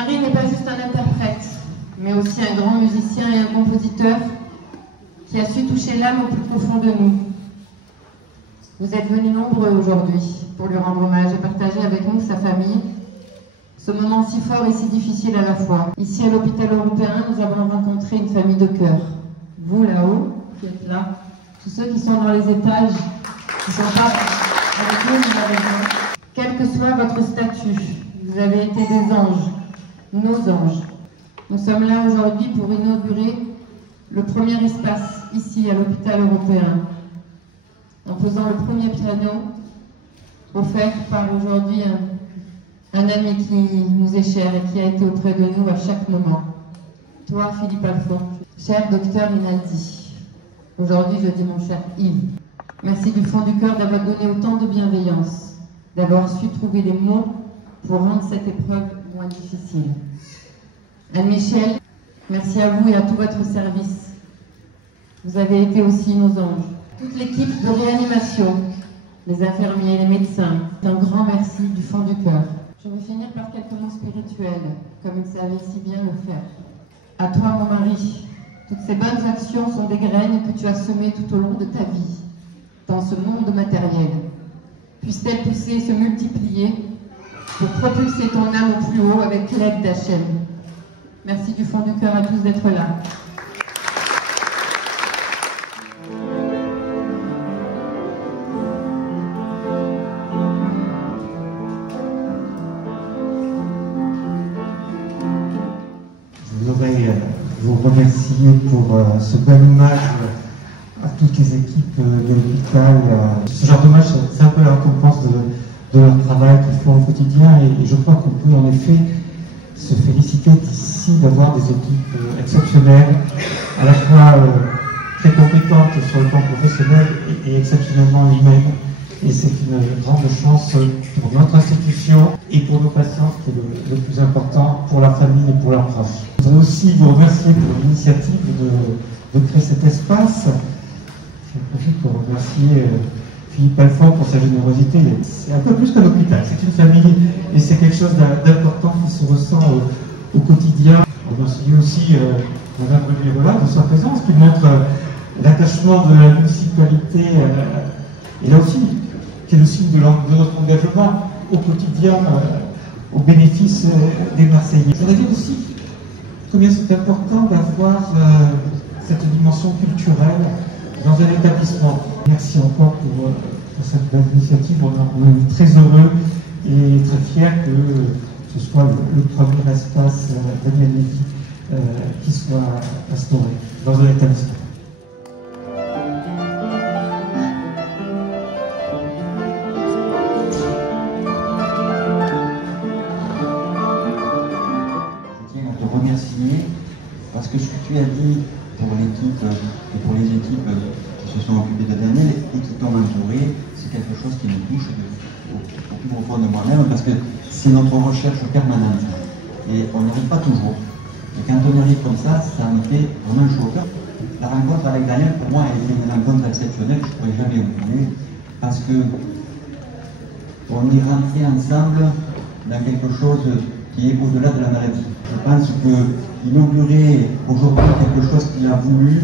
mari n'est pas juste un interprète, mais aussi un grand musicien et un compositeur qui a su toucher l'âme au plus profond de nous. Vous êtes venus nombreux aujourd'hui pour lui rendre hommage et partager avec nous, sa famille, ce moment si fort et si difficile à la fois. Ici à l'hôpital européen, nous avons rencontré une famille de cœur. Vous là-haut, qui êtes là, tous ceux qui sont dans les étages, qui sont pas avec nous, vous avez raison. Quel que soit votre statut, vous avez été des anges, nos anges. Nous sommes là aujourd'hui pour inaugurer le premier espace ici à l'hôpital européen, en posant le premier piano offert par aujourd'hui un ami qui nous est cher et qui a été auprès de nous à chaque moment. Toi, Philippe Alphon, cher docteur Rinaldi. Aujourd'hui, je dis mon cher Yves. Merci du fond du cœur d'avoir donné autant de bienveillance, d'avoir su trouver les mots pour rendre cette épreuve moins difficile. Anne-Michel, merci à vous et à tout votre service. Vous avez été aussi nos anges. Toute l'équipe de réanimation, les infirmiers, les médecins, un grand merci du fond du cœur. Je vais finir par quelques mots spirituels, comme il savait si bien le faire. À toi, mon mari, toutes ces bonnes actions sont des graines que tu as semées tout au long de ta vie, dans ce monde matériel. Puissent-elles pousser et se multiplier pour propulser ton âme au plus haut avec l'aide d'Hachem. Merci du fond du cœur à tous d'être là. Je voudrais vous remercier pour ce bel hommage à toutes les équipes de l'hôpital. Ce genre d'hommage, c'est un peu la récompense de leur travail qu'ils font au quotidien et je crois qu'on peut en effet se féliciter d'ici d'avoir des équipes exceptionnelles, à la fois très compétentes sur le plan professionnel et exceptionnellement humaines. Et c'est une grande chance pour notre institution et pour nos patients, ce qui est le plus important, pour la famille et pour leurs proches. Je voudrais aussi vous remercier pour l'initiative de créer cet espace. Je profite pour remercier Philippe Alphon pour sa générosité. C'est un peu plus qu'un hôpital, c'est une famille et c'est quelque chose d'important qui se ressent au quotidien. On remercie aussi Madame René-Rolla de sa présence qui montre l'attachement de la municipalité et là aussi qui est le signe de notre engagement au quotidien au bénéfice des Marseillais. Je voudrais dire aussi combien c'est important d'avoir cette dimension culturelle dans un établissement. Merci encore pour cette belle initiative. On est très heureux et très fiers que ce soit le premier espace Daniel Lévy qui soit instauré dans un établissement. Je tiens à te remercier parce que ce que tu as dit pour l'équipe et pour les équipes qui se sont occupées de Daniel et qui t'ont entouré, c'est quelque chose qui me touche au plus profond de moi-même parce que c'est notre recherche permanente et on n'y arrive pas toujours. Et quand on arrive comme ça me fait vraiment chaud au cœur. La rencontre avec Daniel, pour moi, a été une rencontre exceptionnelle que je ne pourrais jamais oublier parce que on est rentré ensemble dans quelque chose qui est au-delà de la maladie. Je pense qu'inaugurer aujourd'hui quelque chose qu'il a voulu,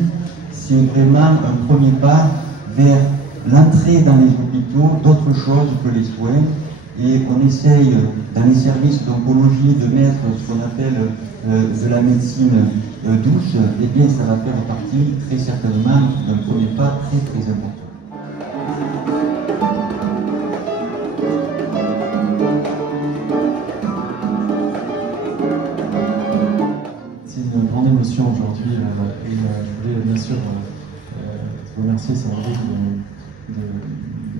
c'est vraiment un premier pas vers l'entrée dans les hôpitaux d'autres choses que les soins. Et on essaye, dans les services d'oncologie, de mettre ce qu'on appelle de la médecine douce. Eh bien, ça va faire partie, très certainement, d'un premier pas très très important. C'est une grande émotion aujourd'hui et je voulais bien sûr te remercier, Sandrine,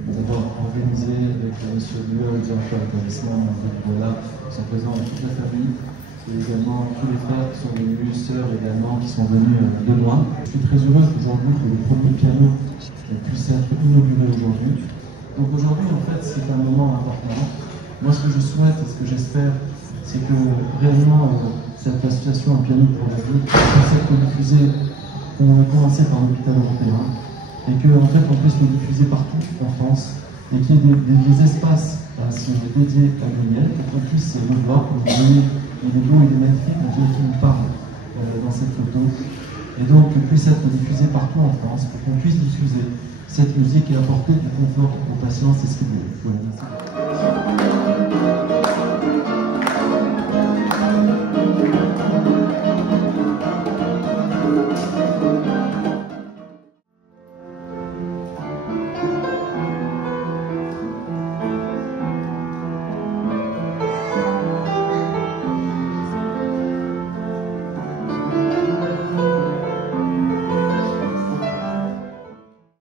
d'avoir organisé avec M. Dieu, le directeur de l'établissement, voilà, sont présents avec toute la famille et également tous les frères qui sont venus, sœurs également qui sont venus de loin. Je suis très heureux aujourd'hui que le premier piano puisse être inauguré aujourd'hui. Donc aujourd'hui, en fait, c'est un moment important. Moi, ce que je souhaite et ce que j'espère, c'est que réellement cette association Un piano pour la vie puisse être diffusée. On a commencé par l'hôpital européen et qu'en fait on puisse le diffuser partout en France et qu'il y ait des espaces dédiés à Gabriel, pour qu'on puisse le voir. Vous voyez, il est beau, il est magnifique, on dirait qu'il nous parle dans cette photo. Et donc, qu'il puisse être diffusé partout en France, pour qu'on puisse diffuser cette musique et apporter du confort aux patients, c'est ce qu'il faut.